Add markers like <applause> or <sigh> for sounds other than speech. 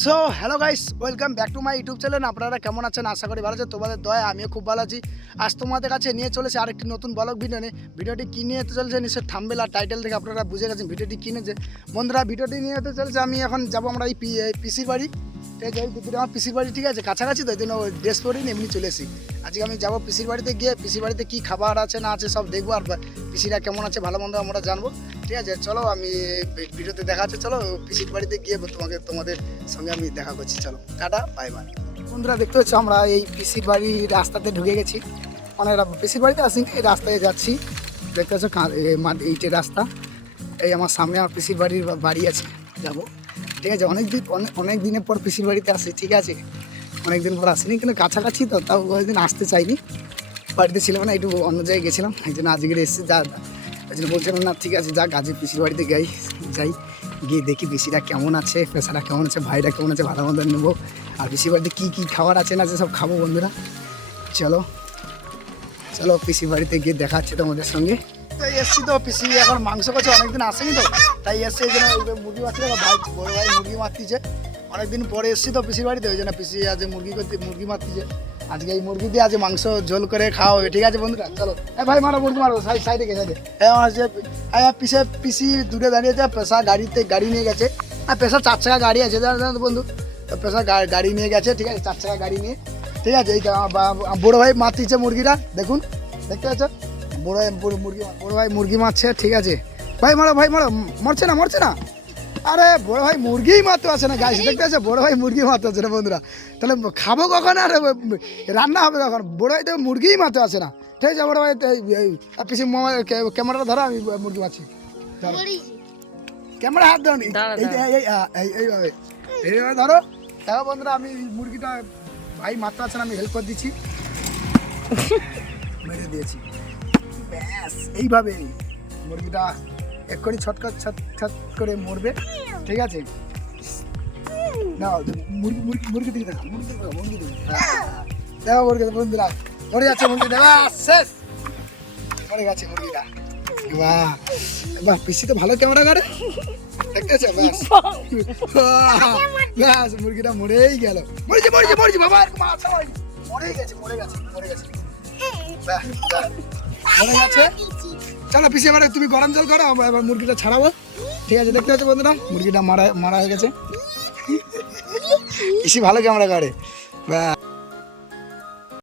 So hello guys welcome back to my YouTube channel আপনারা কেমন আছেন? আশা করি ভালো আছে তোমাদের দয়া আমিও খুব ভালো আছি। আজ তোমাদের কাছে নিয়ে চলেছে আরেকটি নতুন ব্লগ ভিডিও নিয়ে। ভিডিওটি কী নিয়ে যেতে চলেছে নিশ্চয় থাম্বেল আর টাইটেল থেকে আপনারা বুঝে গেছেন। ভিডিওটি কিনেছে বন্ধুরা ভিডিওটি নিয়ে যেতে চলেছে, আমি এখন যাব আমরা এই পিসির বাড়ি। ঠিক আছে দুপুরে আমার পিসির বাড়ি, ঠিক আছে, কাছাকাছি তো ওই জন্য ড্রেস পরে নিয়ে এমনি চলে এসি আজকে আমি যাব পিসির বাড়িতে গিয়ে, পিসির বাড়িতে কী খাবার আছে, না আছে, সব দেখব, আর পিসিরা কেমন আছে, ভালো মন্দ আমরা জানব। ঠিক আছে, চলো আমি ভিডিওতে দেখা আছে চলো পিসির বাড়িতে গিয়ে তোমাকে, তোমাদের সঙ্গে আমি দেখা করছি, চলো, টাটা বাই বাই বন্ধুরা, দেখতে হচ্ছে আমরা এই পিসির বাড়ির রাস্তাতে ঢুকে গেছি। অনেক পিসির বাড়িতে আসিনি এই রাস্তায় যাচ্ছি। দেখতে হচ্ছে কা- এ মা- এইটের রাস্তা, এই আমার সামনে আমার পিসির বাড়ির বাড়ি আছে, যাব। ঠিক আছে, অনেক দিন অনেক দিনের পর পিসির বাড়িতে আসি, ঠিক আছে? অনেক দিন পর আসিনি, কিন্তু কাছাকাছি তো, তাও দিন আসতে চাইনি। বাড়িতে ছিলাম না, একটু অন্য জায়গায় গেছিলাম, এই জন্য আজকে এসেছি, যা ওই জন্য বলছিলাম না, ঠিক আছে যা গাছে পিসির বাড়িতে যাই যাই, গিয়ে দেখি পিসিরা কেমন আছে, পেশারা কেমন আছে, ভাইরা কেমন আছে, ভালো মন্দ নেব, আর পিসির বাড়িতে কী কী খাবার আছে না আছে, সব খাব বন্ধুরা। চলো চলো, পিসির বাড়িতে গিয়ে দেখা হচ্ছে তোমাদের সঙ্গে। তাই এসছি তো, পিসি এখন মাংস করছে অনেকদিন আসেনি তো। তাই এসছে এই জন্য মুরগি মারছিল ভাই, বড় ভাই মুরগি মারতিছে। অনেকদিন পরে এসছি তো পিসির বাড়িতে, ওই জন্য পিসি আজ মুরগি করতে মুরগি মারতিছে। আজকে এই মুরগি দিয়ে আজ মাংস ঝোল করে খাওয়া হবে। ঠিক আছে বন্ধুরা, চলো। এ ভাই, মারো, মুরগি মারো সাইড সাইডে গেছে হ্যাঁ আমার হ্যাঁ পিসে পিসি দূরে দাঁড়িয়েছে পেশা গাড়িতে গাড়ি নিয়ে গেছে। আর পেশা চার চাকা গাড়ি আছে বন্ধু? পেশা গাড়ি নিয়ে গেছে, ঠিক আছে, চার চাকা গাড়ি নিয়ে। ঠিক আছে, এই বড় ভাই মারতিছে মুরগিটা, দেখুন। দেখতে পাচ্ছ? বড় ভাই মুরগি বড় ভাই মুরগি মারছে ঠিক আছে। ভাই মারো ভাই মারো মরছে না মরছে না। আরে বড় ভাই মুরগিই মারতে আছে না গাছ দেখতে আছে বড় ভাই মুরগি মারতে আছে না বন্ধুরা। তাহলে খাব কখন আর রান্না হবে কখন? বড় ভাই তো মুরগিই মারতে আছে না। ঠিক আছে বড় ভাই পিসি মোবাইল ক্যামেরাটা ধরো আমি মুরগি মারছি। ধরো। ক্যামেরা হাত দাও এই এইভাবে। এইভাবে ধরো। দেখো বন্ধুরা আমি মুরগিটা ভাই মারতে আছে না আমি হেল্প করে দিচ্ছি। <laughs> মেরে দিয়েছি। ব্যাস এইভাবে মুরগিটা এক্ষুনি ছটকট ছট ছট করে মরবে। ঠিক আছে? না মুরগি মুরগি মুরগি দিকে দেখো মুরগি দেখো, মুরগি দিকে হ্যাঁ, দেখো মুরগি বন্ধুরা মরে যাচ্ছে মুরগি দেবা শেষ। মরে গেছে মুরগিটা। বাহ বাহ পিসি তো ভালো ক্যামেরা করে। দেখতে আছে ব্যাস ব্যাস মুরগিটা মরেই গেল। মরেছে মরেছে মরেছে বাবা আছে গেছে মরে গেছে মরে গেছে। বাহ, বাহ। আছে? চলো পিসি, এবারে তুমি গরম জল করো এবার মুরগিটা ছাড়াবো। ঠিক আছে, দেখতে পাচ্ছ বন্ধুরা, মুরগিটা মারা মারা হয়ে গেছে। পিসি ভালো ক্যামেরা করে।